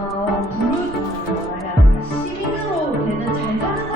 어, 부르 시민으로 되는 잘 사는